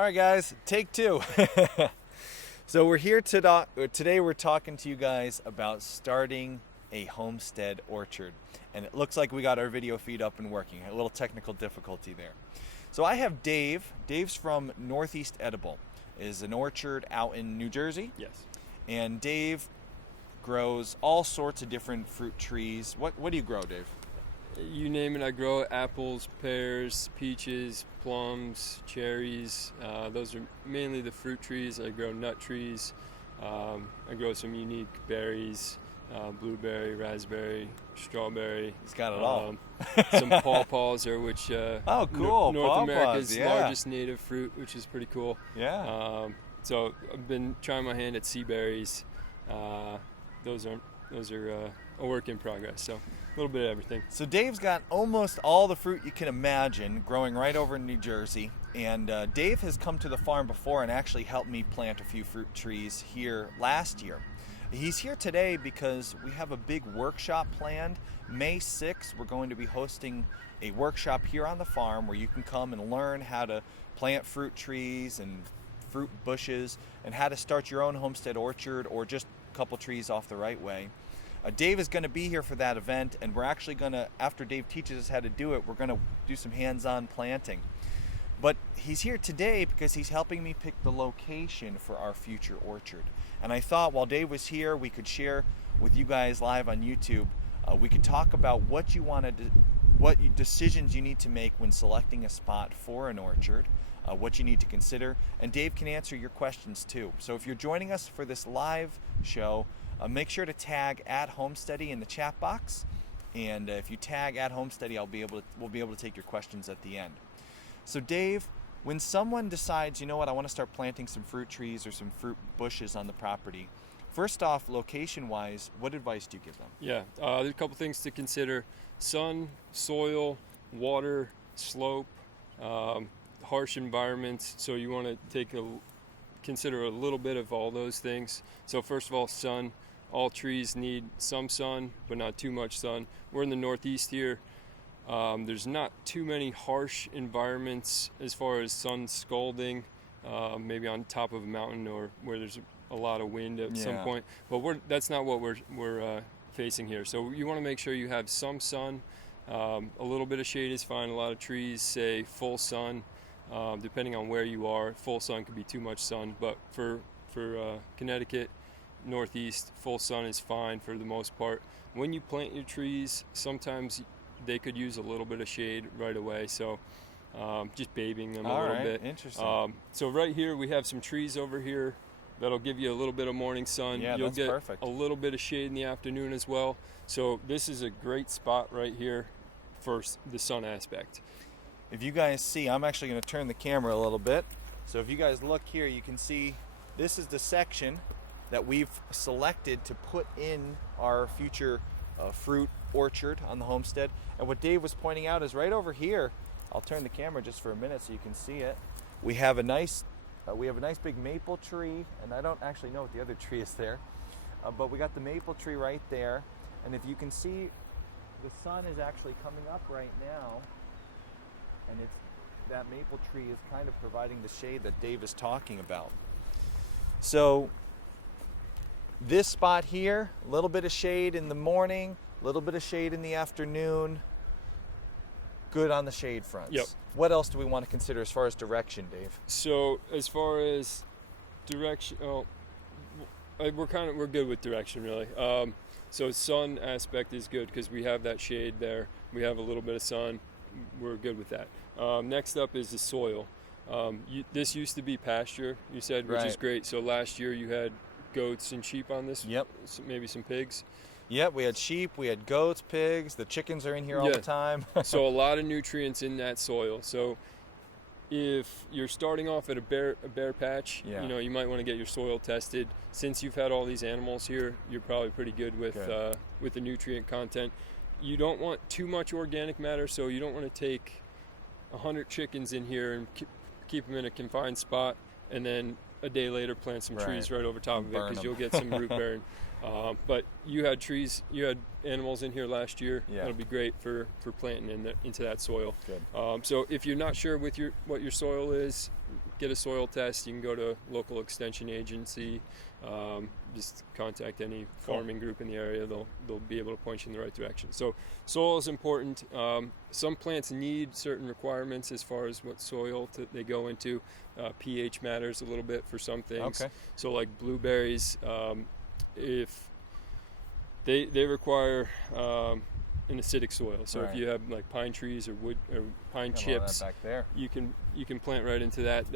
All right, guys, take two. So we're here today. We're talking to you guys about starting a homestead orchard, and it looks like we got our video feed up and working. A little technical difficulty there. So I have Dave. Dave's from Northeast Edible, is an orchard out in New Jersey. Yes. And Dave grows all sorts of different fruit trees. What do you grow, Dave? You name it, I grow it. Apples, pears, peaches, plums, cherries. Those are mainly the fruit trees. I grow nut trees. I grow some unique berries, blueberry, raspberry, strawberry. He's got it all. Some pawpaws, which oh, cool. North Pawpaws, America's yeah. largest native fruit, which is pretty cool. Yeah. So I've been trying my hand at sea berries. Those are a work in progress. So a little bit of everything. So Dave's got almost all the fruit you can imagine growing right over in New Jersey. And Dave has come to the farm before and actually helped me plant a few fruit trees here last year. He's here today because we have a big workshop planned. May 6th, we're going to be hosting a workshop here on the farm where you can come and learn how to plant fruit trees and fruit bushes and how to start your own homestead orchard or just a couple trees off the right way. Dave is going to be here for that event, and we're actually going to, after Dave teaches us how to do it, we're going to do some hands-on planting. But he's here today because he's helping me pick the location for our future orchard. And I thought while Dave was here, we could share with you guys live on YouTube. We could talk about what decisions you need to make when selecting a spot for an orchard, what you need to consider, and Dave can answer your questions too. So if you're joining us for this live show, make sure to tag @Homesteady in the chat box, and if you tag @Homesteady, we'll be able to take your questions at the end. So Dave, when someone decides, you know what, I want to start planting some fruit trees or some fruit bushes on the property, first off, location-wise, what advice do you give them? Yeah, there's a couple things to consider: sun, soil, water, slope, harsh environments. So you want to consider a little bit of all those things. So first of all, sun. All trees need some sun, but not too much sun. We're in the Northeast here. There's not too many harsh environments as far as sun scalding, maybe on top of a mountain or where there's a lot of wind at some point. But that's not what we're facing here. So you want to make sure you have some sun. A little bit of shade is fine. A lot of trees say full sun. Depending on where you are, full sun could be too much sun. But for Connecticut, Northeast, full sun is fine for the most part. When you plant your trees, sometimes they could use a little bit of shade right away, so just babying them a little bit. Interesting. So right here we have some trees over here that'll give you a little bit of morning sun. Yeah, You'll that's get perfect. a little bit of shade in the afternoon as well. So this is a great spot right here for the sun aspect. If you guys see, I'm actually going to turn the camera a little bit. So if you guys look here, you can see this is the section that we've selected to put in our future fruit orchard on the homestead. And what Dave was pointing out is right over here. I'll turn the camera just for a minute so you can see it. We have a nice big maple tree, and I don't actually know what the other tree is there, but we got the maple tree right there. And if you can see, the sun is actually coming up right now, and that maple tree is kind of providing the shade that Dave is talking about. So this spot here, a little bit of shade in the morning, a little bit of shade in the afternoon. Good on the shade fronts. Yep. What else do we want to consider as far as direction, Dave? So as far as direction, we're good with direction really. So sun aspect is good because we have that shade there. We have a little bit of sun. We're good with that. Next up is the soil. This used to be pasture, you said, which is great. So last year you had goats and sheep on this. Yep. Maybe some pigs. Yep, we had sheep, we had goats, pigs, the chickens are in here all the time. So a lot of nutrients in that soil. So if you're starting off at a bare patch, you might want to get your soil tested. Since you've had all these animals here, you're probably pretty good with the nutrient content. You don't want too much organic matter, so you don't want to take 100 chickens in here and keep them in a confined spot and then a day later plant some trees right over top of it because you'll get some root bearing. But you had animals in here last year. Yeah. That'll be great for planting into that soil. Good. So if you're not sure with what your soil is, get a soil test. You can go to local extension agency. Just contact any farming group in the area. They'll be able to point you in the right direction. So soil is important. Some plants need certain requirements as far as what soil they go into. pH matters a little bit for some things. Okay. So like blueberries, if they require an acidic soil. So Right. if you have like pine trees or wood or pine Got a lot of that chips, back there. you can plant right into that.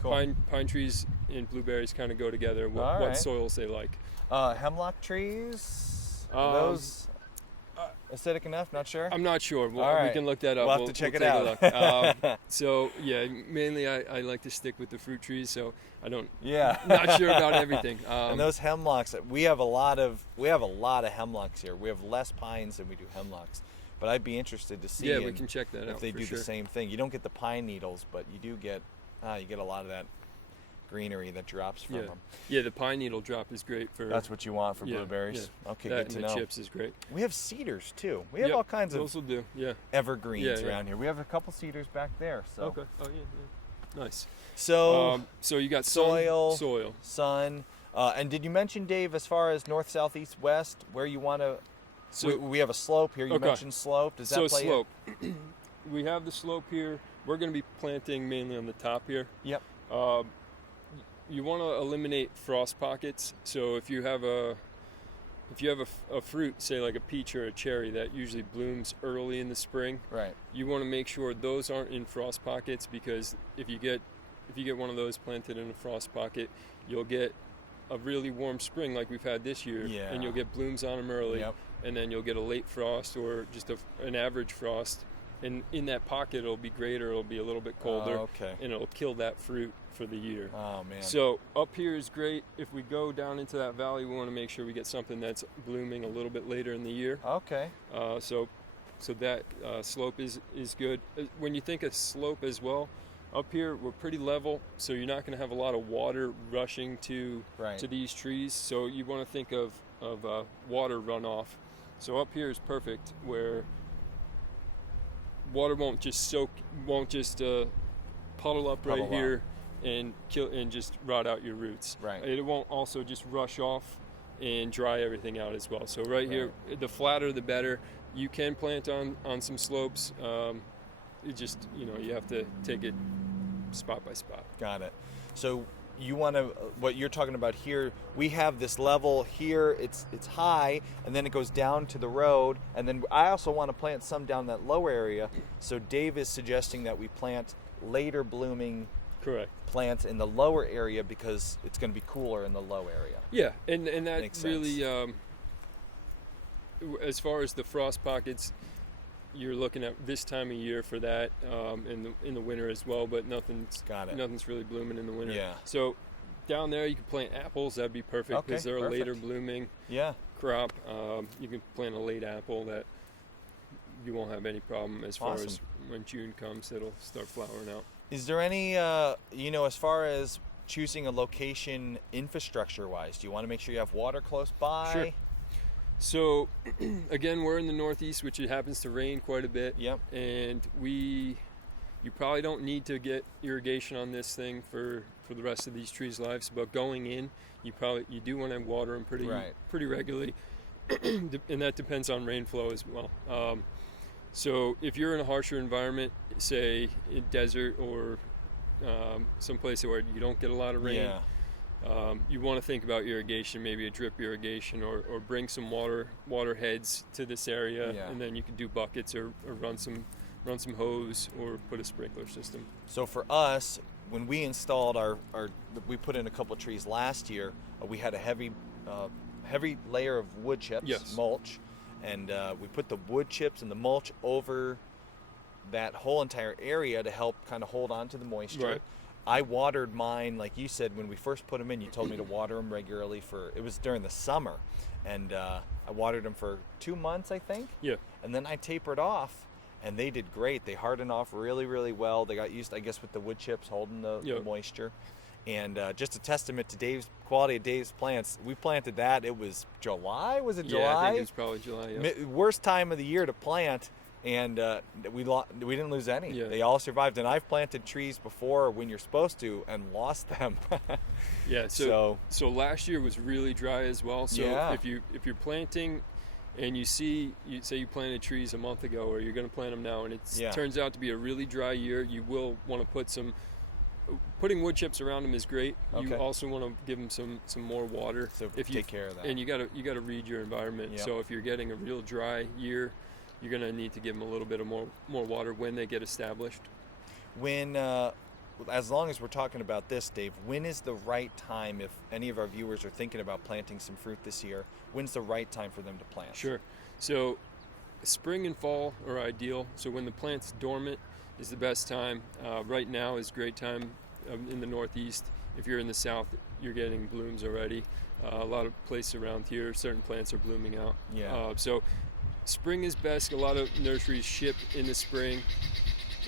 Cool. Pine trees and blueberries kind of go together. All What right. soils they like. Hemlock trees. Are those acidic enough? Not sure. I'm not sure. All right. We can look that up. We'll have to check it take out. a look. So yeah, mainly I like to stick with the fruit trees. So I don't. Yeah. Not sure about everything. And those hemlocks, we have a lot of hemlocks here. We have less pines than we do hemlocks. But I'd be interested to see. Yeah, we can check that out if they for do sure. the same thing. You don't get the pine needles, but you do get a lot of that greenery that drops from them. Yeah, the pine needle drop is great for. That's what you want for blueberries. Yeah. Okay, That good to and know. the chips is great. We have cedars too. We have Yep, all kinds of those will do. Yeah. evergreens Yeah. around here. We have a couple cedars back there. So Okay. Oh yeah. Nice. So So you got soil. Soil. And did you mention, Dave, as far as north, south, east, west, where you want to? So we have a slope here. You Okay. mentioned slope. Does that so play in? slope. We have the slope here. We're going to be planting mainly on the top here. Yep. You want to eliminate frost pockets. So if you have a fruit, say like a peach or a cherry that usually blooms early in the spring, Right. you want to make sure those aren't in frost pockets, because if you get one of those planted in a frost pocket, you'll get a really warm spring like we've had this year, Yeah. and you'll get blooms on them early, Yep. and then you'll get a late frost or just an average frost, and in that pocket it'll be greater, it'll be a little bit colder, Okay. and it'll kill that fruit for the year. Oh man. So up here is great. If we go down into that valley, we want to make sure we get something that's blooming a little bit later in the year. Okay. So that slope is good. When you think of slope as well, up here we're pretty level, so you're not going to have a lot of water rushing to these trees. So you want to think of water runoff. So up here is perfect, where water won't just puddle up right here and kill and just rot out your roots. Right. It won't also just rush off and dry everything out as well. So right here, the flatter the better. You can plant on some slopes. It just, you have to take it spot by spot. Got it. So you want to, what you're talking about here, we have this level here, it's high, and then it goes down to the road, and then I also want to plant some down that lower area. So Dave is suggesting that we plant later blooming Correct. plants in the lower area because it's going to be cooler in the low area. Yeah, and that Makes really, as far as the frost pockets, you're looking at this time of year for that, in the winter as well, but nothing's really blooming in the winter. Yeah. So down there you can plant apples. That'd be perfect because they're a later blooming crop. You can plant a late apple that you won't have any problem as far as when June comes, it'll start flowering out. Is there any, as far as choosing a location infrastructure-wise, do you want to make sure you have water close by? Sure. So, again, we're in the Northeast, which it happens to rain quite a bit. Yep. And you probably don't need to get irrigation on this thing for the rest of these trees' lives. But going in, you do want to water them pretty regularly, and that depends on rain flow as well. So if you're in a harsher environment, say in desert or someplace where you don't get a lot of rain. Yeah. You want to think about irrigation, maybe a drip irrigation, or bring some water heads to this area, and then you can do buckets or run some hose or put a sprinkler system. So for us, when we installed we put in a couple of trees last year, we had a heavy layer of wood chips, mulch, and we put the wood chips and the mulch over that whole entire area to help kind of hold on to the moisture. Right. I watered mine, like you said, when we first put them in, you told me to water them regularly it was during the summer. And I watered them for 2 months, I think. Yeah. And then I tapered off, and they did great. They hardened off really, really well. They got used, I guess, with the wood chips holding the moisture. And just a testament to Dave's quality of Dave's plants. We planted that. It was July. Was it July? Yeah, I think it was probably July. Yeah. Worst time of the year to plant, and we didn't lose any. Yeah. They all survived. And I've planted trees before when you're supposed to and lost them. Yeah. So last year was really dry as well. So Yeah. if you're planting, and you say you planted trees a month ago, or you're going to plant them now, and it turns out to be a really dry year, you will want to putting wood chips around them is great. Okay. You also want to give them some more water. So take care of that. And you got to read your environment. Yep. So if you're getting a real dry year, you're going to need to give them a little bit of more water when they get established. When as long as we're talking about this, Dave, when is the right time, if any of our viewers are thinking about planting some fruit this year, when's the right time for them to plant? Sure. So spring and fall are ideal. So when the plant's dormant is the best time. Right now is a great time in the Northeast. If you're in the South, you're getting blooms already. A lot of places around here, certain plants are blooming out. Yeah. So spring is best. A lot of nurseries ship in the spring.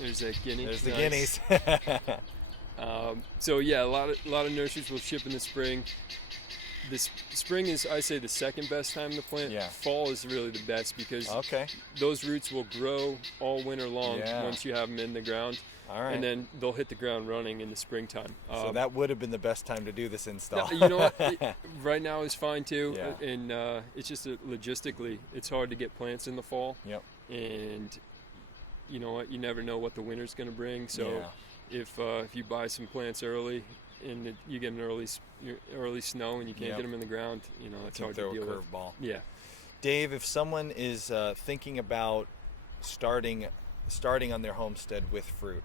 There's that guinea. There's the nice. guineas. So yeah, a lot of nurseries will ship in the spring. This spring is, I say, the second best time to plant. Yeah. Fall is really the best because Okay. those roots will grow all winter long Yeah. once you have them in the ground. All right. And then they'll hit the ground running in the springtime. So that would have been the best time to do this install. You know what? Right now is fine too. Yeah. And it's just logistically, it's hard to get plants in the fall. Yep. And you know what? You never know what the winter's going to bring. So if you buy some plants early and you get an early snow and you can't Yep. get them in the ground, you know, it's Can hard throw to deal a with. curveball. Yeah. Dave, if someone is thinking about starting on their homestead with fruit,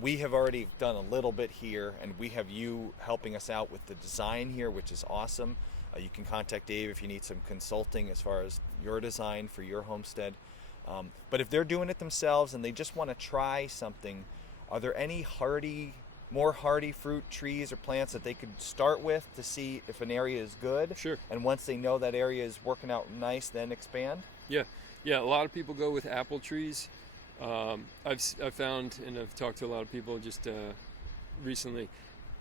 we have already done a little bit here, and we have you helping us out with the design here, which is awesome. You can contact Dave if you need some consulting as far as your design for your homestead. But if they're doing it themselves and they just want to try something, are there any more hardy fruit trees or plants that they could start with to see if an area is good? Sure. And once they know that area is working out nice, then expand? Yeah. A lot of people go with apple trees. I've found, and I've talked to a lot of people just recently,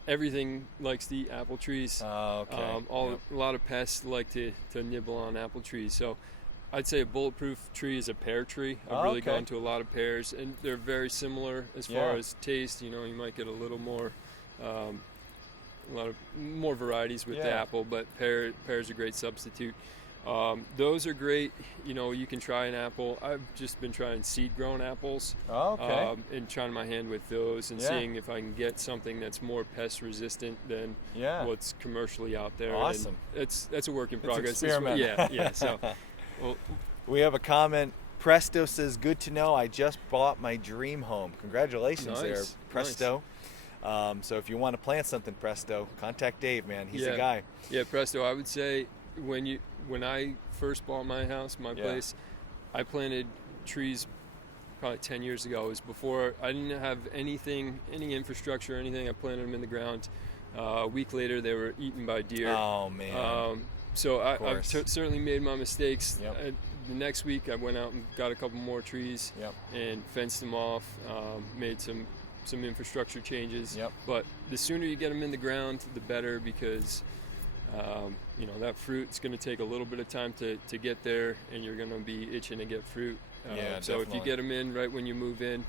everything likes to eat apple trees. Okay. A lot of pests like to nibble on apple trees. So I'd say a bulletproof tree is a pear tree. I've really gone to a lot of pears, and they're very similar as far as taste. You know, you might get a little more, a lot of more varieties with the apple, but pear's a great substitute. Those are great. You know, you can try an apple. I've just been trying seed-grown apples. And trying my hand with those and seeing if I can get something that's more pest-resistant than what's commercially out there. Awesome. And that's a work in progress. Experiment. Yeah. So, well, we have a comment. Presto says, "Good to know. I just bought my dream home." Congratulations there, Presto. So if you want to plant something, Presto, contact Dave, man. He's the guy. Yeah, Presto. I would say when I first bought my house, my place, I planted trees probably 10 years ago. It was before I didn't have any infrastructure or anything. I planted them in the ground. A week later, they were eaten by deer. Oh, man. So I've certainly made my mistakes. Yep. The next week, I went out and got a couple more trees and fenced them off, made some infrastructure changes. But the sooner you get them in the ground, the better, because you know, that fruit's going to take a little bit of time to get there, and you're going to be itching to get fruit. So if you get them in right when you move in,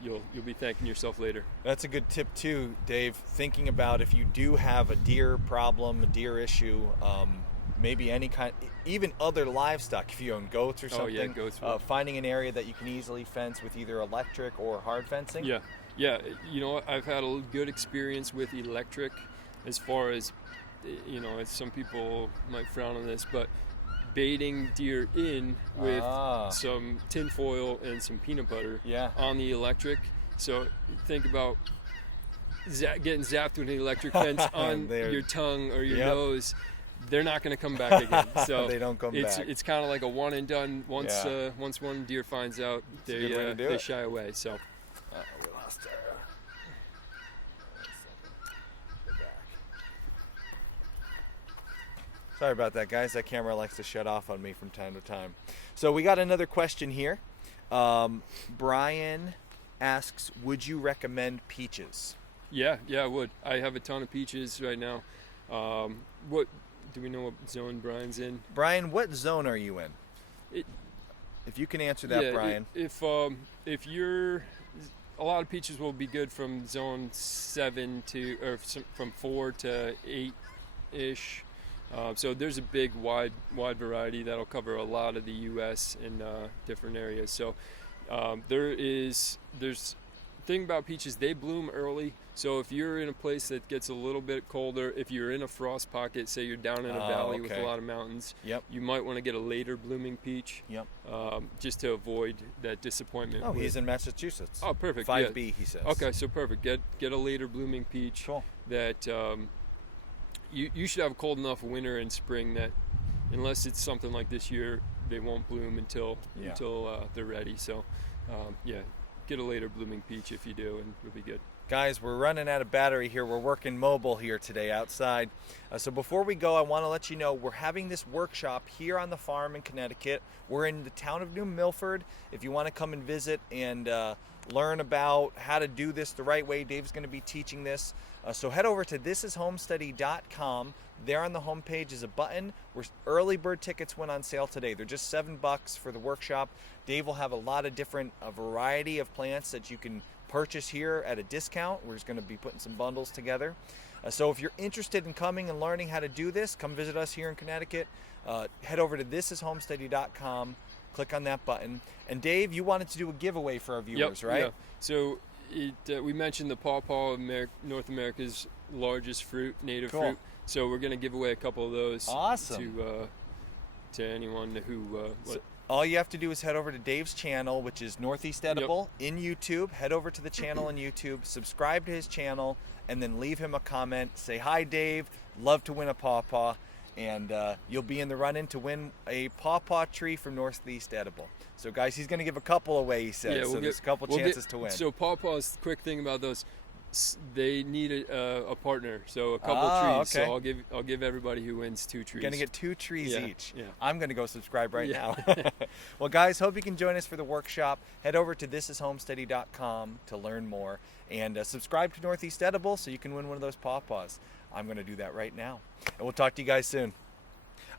you'll be thanking yourself later. That's a good tip too, Dave. Thinking about if you do have a deer problem, a deer issue, maybe any kind, even other livestock, if you own goats or something, finding an area that you can easily fence with either electric or hard fencing. Yeah. You know, I've had a good experience with electric, as far as, you know, some people might frown on this, but baiting deer in with some tin foil and some peanut butter on the electric. So think about getting zapped with an electric fence on your tongue or your nose. They're not going to come back again. So they don't come back. It's kind of like a one and done. Once one deer finds out, they shy away. So we lost her. Sorry about that, guys. That camera likes to shut off on me from time to time. So we got another question here. Brian asks, would you recommend peaches? Yeah, I would. I have a ton of peaches right now. What do we know what zone Brian's in? Brian, what zone are you in? It, If you can answer that, yeah, Brian. If you're, a lot of peaches will be good from zone 7 to, or from 4 to 8 ish. So there's a big wide variety that'll cover a lot of the U.S. in different areas. So there's thing about peaches, they bloom early. So if you're in a place that gets a little bit colder, if you're in a frost pocket, say you're down in a valley with a lot of mountains, you might want to get a later blooming peach, just to avoid that disappointment. Oh, he's in Massachusetts. Oh, perfect. 5B, he says. Okay, so perfect. Get a later blooming peach. Cool. That you should have a cold enough winter and spring that, unless it's something like this year, they won't bloom until they're ready. So get a later blooming peach if you do, and it'll be good. Guys, we're running out of battery here. We're working mobile here today outside. So before we go, I want to let you know we're having this workshop here on the farm in Connecticut. We're in the town of New Milford. If you want to come and visit and learn about how to do this the right way, Dave's going to be teaching this. So head over to thisishomesteady.com. There on the homepage is a button where early bird tickets went on sale today. They're just $7 for the workshop. Dave will have a lot of different variety of plants that you can purchase here at a discount. We're just going to be putting some bundles together. So if you're interested in coming and learning how to do this, come visit us here in Connecticut. Head over to thisishomesteady.com, click on that button. And Dave, you wanted to do a giveaway for our viewers, right? Yeah. So we mentioned the pawpaw, North America's largest fruit, native fruit. So we're going to give away a couple of those. Awesome. To anyone who. All you have to do is head over to Dave's channel, which is Northeast Edible in YouTube. Head over to the channel on YouTube, subscribe to his channel, and then leave him a comment. Say, hi, Dave. Love to win a pawpaw. And you'll be in the run-in to win a pawpaw tree from Northeast Edible. So, guys, he's going to give a couple away, he said. So there's a couple chances to win. So pawpaws, quick thing about those, they need a partner, so a couple trees. Okay. So I'll give everybody who wins 2 trees. Gonna get 2 trees each. Yeah. I'm gonna go subscribe right now. Well, guys, hope you can join us for the workshop. Head over to thisishomesteady.com to learn more, and subscribe to Northeast Edible so you can win one of those pawpaws. I'm gonna do that right now, and we'll talk to you guys soon.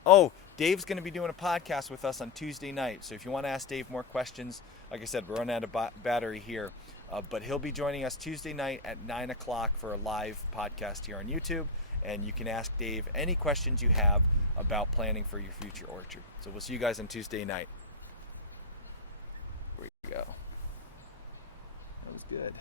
Oh, Dave's going to be doing a podcast with us on Tuesday night. So if you want to ask Dave more questions, like I said, we're running out of battery here. But he'll be joining us Tuesday night at 9 o'clock for a live podcast here on YouTube. And you can ask Dave any questions you have about planning for your future orchard. So we'll see you guys on Tuesday night. There you go. That was good.